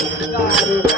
Thank you.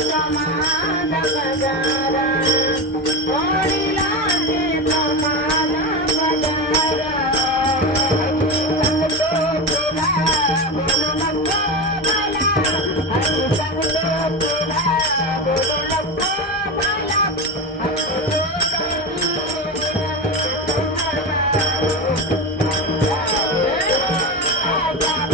समाना Yeah.